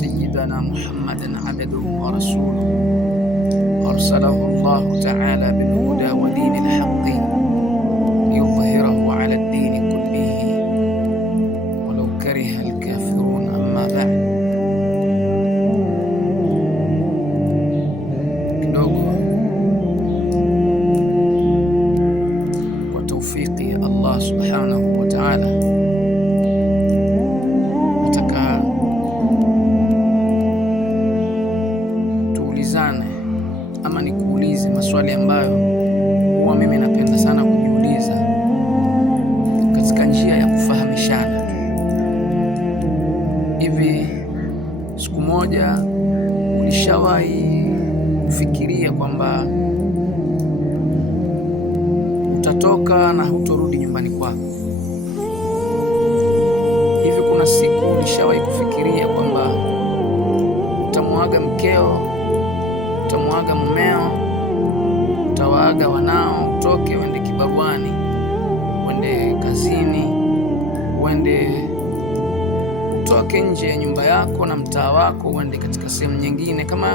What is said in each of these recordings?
سيدنا محمدا عبده ورسوله أرسله الله تعالى بالهدى ودين الحق ليظهره على الدين كله ولو كره الكافرون. أما بعد. Kidogo kwa taufiki Allah subhanahu wa ta'ala nataka tuulizane ama nikuulize maswali ambayo huwa mimi napenda sana kujiuliza katika njia ya kufahamishana. Hivi siku moja ulishawahi kufikiria kwamba utatoka na hutorudi nyumbani kwako? Hivi kuna siku ulishawahi kufikiria kwamba utamwaga mkeo, utamwaga mumeo, utawaaga wanao, utoke uende kibaruani, uende kazini, utoke nje ya nyumba yako na mtaa wako, uende katika sehemu nyingine kama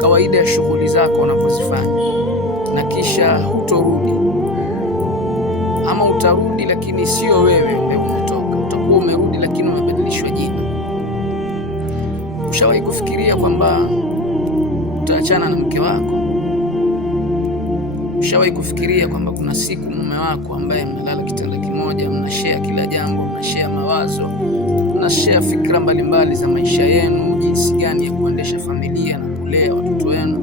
kawaida ya shughuli zako unapozifanya, na kisha hutorudi, ama utarudi lakini sio wewe umetoka, utakuwa umerudi lakini umebadilishwa jina. Ushawahi kufikiria kwamba utaachana na mke wako? Ushawahi kufikiria kwamba kuna siku mume wako ambaye mnalala kitanda kimoja, mnashare kila jambo, mnashare mawazo, mnashare fikra mbalimbali za maisha yenu, jinsi gani ya kuendesha familia na kulea watoto wenu,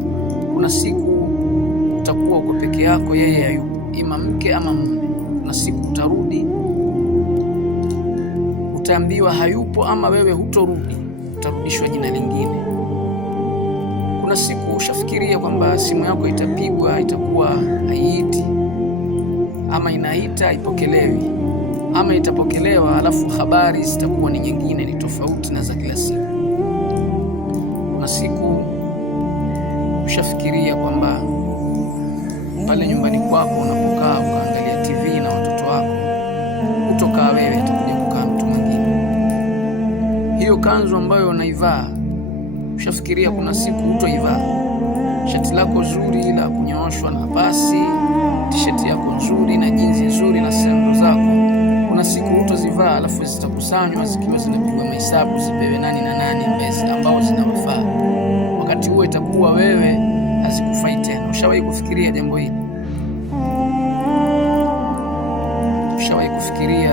kuna siku utakuwa uko peke yako, yeye hayupo, ima mke ama mume. Kuna siku utarudi, utaambiwa hayupo, ama wewe hutorudi, utarudishwa jina lingine. Kuna siku ushafikiria kwamba simu yako itapigwa, itakuwa haiiti, ama inaita haipokelewi, ama itapokelewa alafu habari zitakuwa ni nyingine, ni tofauti na za kila siku. Kuna siku ushafikiria kwamba pale nyumbani kwako unapokaa ukaangalia TV na watoto wako, kutokaa wewe, atakuja kukaa mtu mwingine. Hiyo kanzu ambayo unaivaa, ushafikiria kuna siku hutoivaa? Shati lako zuri la kunyooshwa na pasi, t-shirt yako nzuri na jinsi nzuri na sendo zako, kuna siku hutozivaa, alafu zitakusanywa zikiwa zinapigwa mahesabu, zipewe nani na nani ambao zinawafaa. Wakati huo itakuwa wewe hazikufai tena. Ushawahi kufikiria jambo hili? Ushawahi kufikiria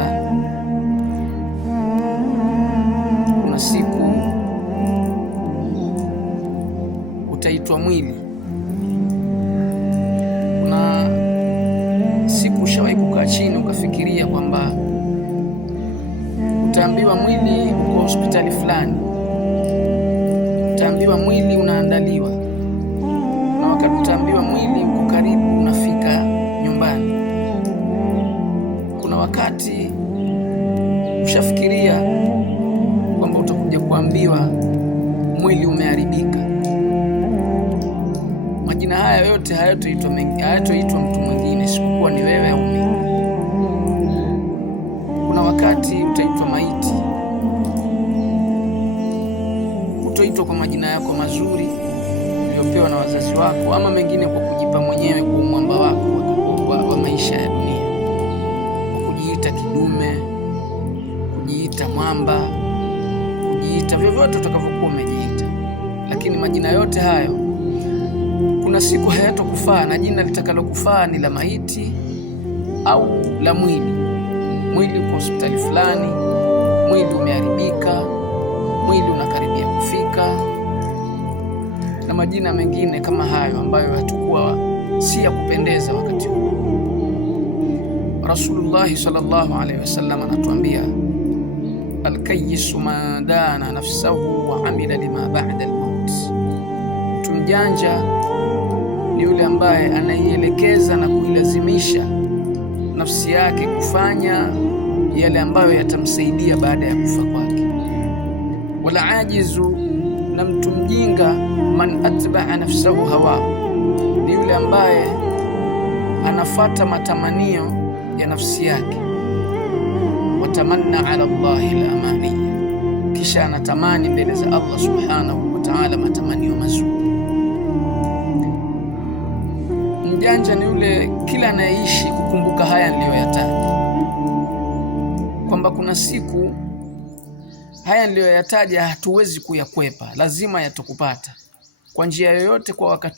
kuna siku utaitwa mwili? Kuna siku ushawahi kukaa chini ukafikiria kwamba utaambiwa mwili uko hospitali fulani, utaambiwa mwili unaandaliwa, na wakati utaambiwa mwili uko karibu unafika nyumbani. Kuna wakati ushafikiria kwamba utakuja kuambiwa mwili umeharibika. Majina haya yote hayatoitwa mtu mwingine isipokuwa ni wewe au mimi. Kuna wakati utaitwa maiti, utaitwa kwa majina yako mazuri uliopewa na wazazi wako, ama mengine kwa kujipa mwenyewe kwa umwamba wako wa maisha ya dunia, kwa kujiita kidume, kujiita mwamba, kujiita vyovyote utakavyokuwa umejiita. Lakini majina yote hayo kuna siku hayatokufaa, na jina litakalokufaa ni la maiti au la mwili. Mwili uko hospitali fulani, mwili umeharibika, mwili unakaribia kufika, na majina mengine kama hayo ambayo yatakuwa si ya kupendeza wakati huo. Rasulullah sallallahu alaihi wasallam anatuambia, alkayisu man dana nafsahu wa amila lima ba'da almaut. Mtu mjanja ni yule ambaye anaielekeza na kuilazimisha nafsi yake kufanya yale ambayo yatamsaidia baada ya kufa kwake. Wala ajizu, na mtu mjinga, man atba'a nafsahu hawa, ni yule ambaye anafata matamanio ya nafsi yake. Watamanna ala Allahi al-amaniya, kisha anatamani mbele za Allah subhanahu wa ta'ala matamanio mazuri. Mjanja ni yule kila anayeishi kukumbuka haya niliyoyataja, kwamba kuna siku haya niliyoyataja hatuwezi kuyakwepa, lazima yatakupata kwa njia yoyote, kwa wakati